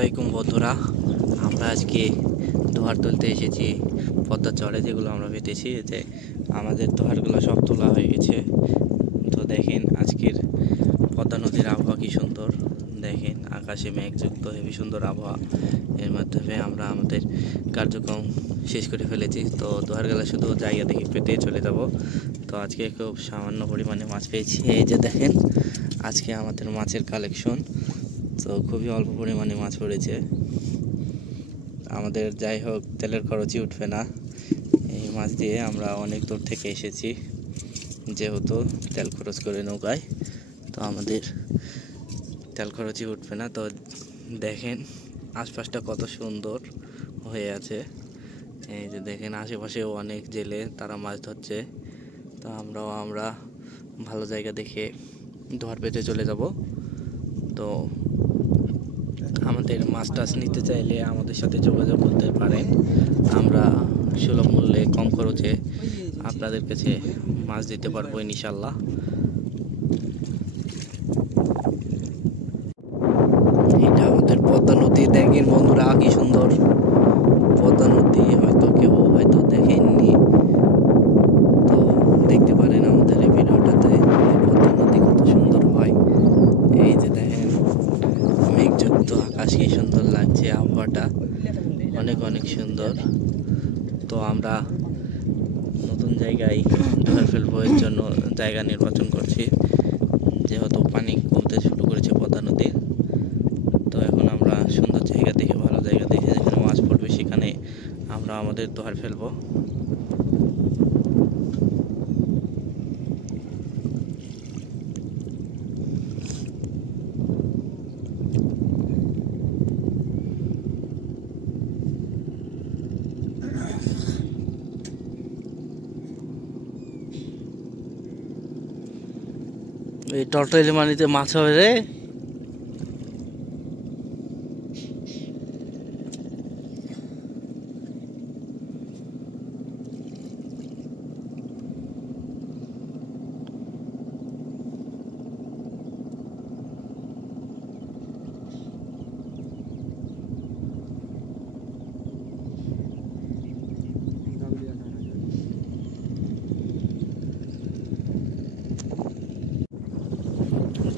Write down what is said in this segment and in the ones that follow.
আলাইকুম বন্ধুরা, আমরা আজকে দোহার তুলতে এসেছি পদ্মা চরে। যেগুলো আমরা পেতেছি যে আমাদের দোহারগুলো সব তোলা হয়ে গেছে। তো দেখেন আজকের পদ্মা নদীর আবহাওয়া কি সুন্দর। দেখেন আকাশে মেঘযুক্ত হেবি সুন্দর আবহাওয়া। এর মাধ্যমে আমরা আমাদের কার্যক্রম শেষ করে ফেলেছি। তো দোহারগুলো শুধু জায়গা দেখে পেতে চলে যাব। তো আজকে খুব সামান্য পরিমাণে মাছ পেয়েছি। এই যে দেখেন আজকে আমাদের মাছের কালেকশন। তো খুবই অল্প পরিমাণে মাছ পড়েছে আমাদের। যাই হোক, তেলের খরচই উঠবে না। এই মাছ দিয়ে আমরা অনেক দূর থেকে এসেছি, যেহেতু তেল খরচ করে নৌকায়, তো আমাদের তেল খরচই উঠবে না। তো দেখেন আশপাশটা কত সুন্দর হয়ে আছে। এই যে দেখেন আশেপাশেও অনেক জেলে, তারা মাছ ধরছে। তো আমরা ভালো জায়গা দেখে দোহার পেতে চলে যাব। তো আমাদের মাছ টাছ নিতে চাইলে আমাদের সাথে যোগাযোগ করতে পারেন। আমরা সুলভ মূল্যে কম খরচে আপনাদের কাছে মাছ দিতে পারবো ইনশাল্লাহ। এটা আমাদের পদ্মা নদী। দেখেন বন্ধুরা কি সুন্দর পদ্মা নদী। হয়তো কেউ দেখেননি, তো দেখতে পারেন আমাদের এই ভিডিওটাতে। পদ্মা নদী কত সুন্দর হয়। এই যে দেখেন মেঘযুক্ত আকাশ, কি সুন্দর লাগছে। আবহাওয়াটা অনেক অনেক সুন্দর। তো আমরা নতুন জায়গায় দোহার ফেলবো, এর জন্য জায়গা নির্বাচন করছি, যেহেতু পানি কমতে শুরু করেছে পদ্মা নদীর। তো এখন আমরা সুন্দর জায়গা দেখে, ভালো জায়গা দেখে, যেখানে মাছ পড়বে সেখানে আমরা আমাদের দোহার ফেলবো। এই টলটলে মানিতে মাছ হবে রে।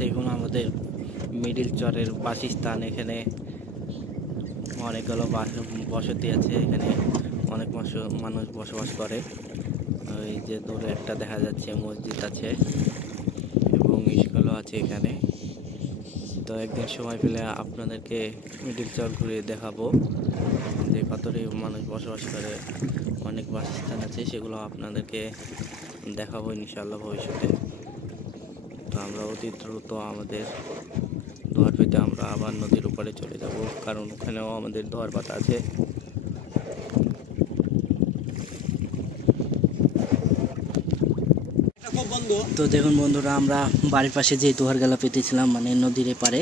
দেখুন আমাদের মিডিল চরের বাসস্থান। এখানে অনেকগুলো বসতি আছে। এখানে অনেক মানুষ বসবাস করে। ওই যে দূরে একটা দেখা যাচ্ছে মসজিদ আছে এবং স্কুলও আছে এখানে। তো একদিন সময় পেলে আপনাদেরকে মিডিল চর ঘুরে দেখাবো যে কতটি মানুষ বসবাস করে। অনেক বাসস্থান আছে, সেগুলো আপনাদেরকে দেখাবো ইনশাআল্লাহ ভবিষ্যতে। তো আমরা অতি দ্রুত আমাদের দোহার পেতে আমরা আবার নদীর উপরে চলে যাব, কারণ ওখানেও আমাদের দোহার পাতা আছে। তো দেখুন বন্ধুরা, আমরা বাড়ির পাশে যে দোহার গেলা পেতেছিলাম, মানে নদীর পারে।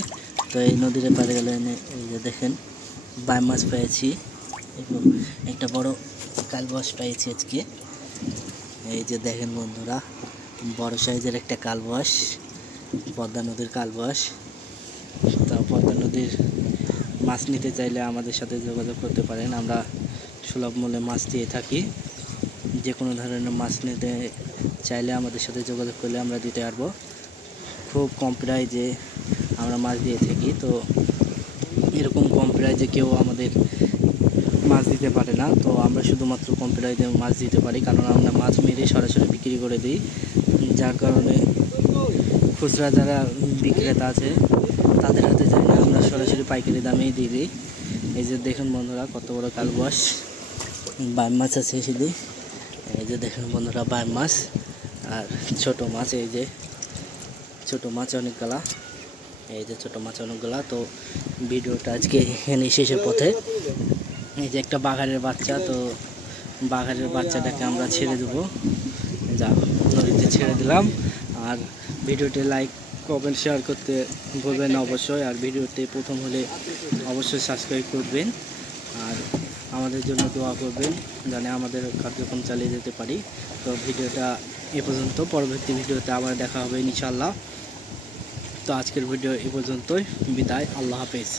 তো এই নদীর পারে গেলে এই যে দেখেন বাই মাছ পেয়েছি এবং একটা বড় কালবাস পেয়েছি আজকে। এই যে দেখেন বন্ধুরা, বড় সাইজের একটা কালবাস, পদ্মা নদীর কালবাস। তো পদ্মা নদীর মাছ নিতে চাইলে আমাদের সাথে যোগাযোগ করতে পারেন। আমরা সুলভ মূল্যে মাছ দিয়ে থাকি। যে কোনো ধরনের মাছ নিতে চাইলে আমাদের সাথে যোগাযোগ করলে আমরা দিতে পারবো। খুব কম প্রাইজে আমরা মাছ দিয়ে থাকি। তো এরকম কম প্রাইজে কেউ আমাদের মাছ দিতে পারে না। তো আমরা শুধুমাত্র কম প্রাইজে মাছ দিতে পারি, কারণ আমরা মাছ মেরে সরাসরি বিক্রি করে দিই। যার কারণে খুচরা যারা বিক্রেতা আছে তাদের হাতে যাই না, আমরা সরাসরি পাইকারি দামেই দিয়ে দিই। এই যে দেখুন বন্ধুরা কত বড় কালবাস, বাই মাছ আছে শুধু। এই যে দেখুন বন্ধুরা বাই মাছ আর ছোট মাছ। এই যে ছোট মাছ অনেকগুলা, এই যে ছোট মাছ অনেকগুলা। তো ভিডিওটা আজকে এখানে শেষের পথে। এই যে একটা বাঘারের বাচ্চা, তো বাঘারের বাচ্চাটাকে আমরা ছেড়ে দেবো, যা নদীতে ছেড়ে দিলাম। আর ভিডিওটি লাইক কমেন্ট শেয়ার করতে ভুলবেন না অবশ্যই। আর ভিডিওতে প্রথম হলে অবশ্যই সাবস্ক্রাইব করবেন আর আমাদের জন্য দোয়া করবেন, যেন আমাদের কার্যক্রম চালিয়ে যেতে পারি। তো ভিডিওটা এ পর্যন্ত, পরবর্তী ভিডিওতে আবার দেখা হবে ইনশাআল্লাহ। তো আজকের ভিডিও এ পর্যন্তই, বিদায়, আল্লাহ হাফেজ।